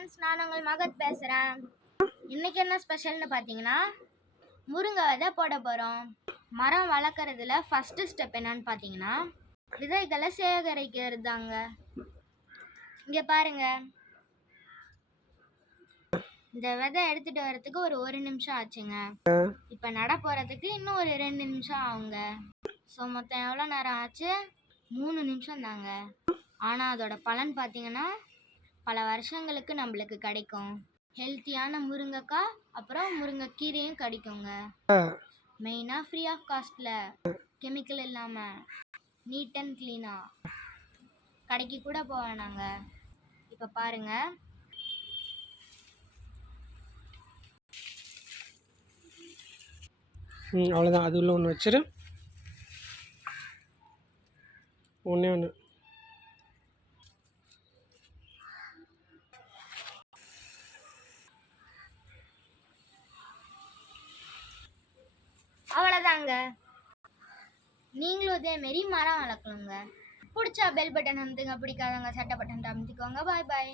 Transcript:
Friends, நான் உங்கள் மகத் பேசுகிறேன். இன்றைக்கி என்ன ஸ்பெஷல்னு பார்த்தீங்கன்னா, முருங்கை விதை போட போகிறோம். மரம் வளர்க்குறதுல ஃபஸ்ட்டு ஸ்டெப் என்னன்னு பார்த்தீங்கன்னா, விதைகளை சேகரிக்கிறது தாங்க. இங்கே பாருங்கள், இந்த விதை எடுத்துகிட்டு வரதுக்கு ஒரு நிமிஷம் ஆச்சுங்க. இப்போ நட போகிறதுக்கு இன்னும் ஒரு 2 நிமிஷம் ஆகுங்க. ஸோ மொத்தம் எவ்வளோ நேரம் ஆச்சு? 3 நிமிஷம் தாங்க. ஆனால் அதோட பலன் பார்த்தீங்கன்னா பல வருஷங்களுக்கு நம்மளுக்கு கிடைக்கும். ஹெல்த்தியான முருங்கைக்காய் அப்புறம் முருங்கைக்கீரையும் கிடைக்குங்க. மெயினாக ஃப்ரீ ஆஃப் காஸ்ட்டில், கெமிக்கல் இல்லாமல், நீட் அண்ட் க்ளீனாக கடைக்கு கூட போவேனாங்க. இப்போ பாருங்கள், அவ்வளோதான். அது உள்ள ஒன்று வச்சிரு, ஒன்று அவ்வளோதாங்க. நீங்களும் இதேமாரி மரம் வளர்க்கணுங்க. பிடிச்சா பெல் பட்டன் அமுத்துங்க, பிடிக்காதவங்க சட்டை பட்டன் அமுத்திக்கோங்க. பாய் பாய்.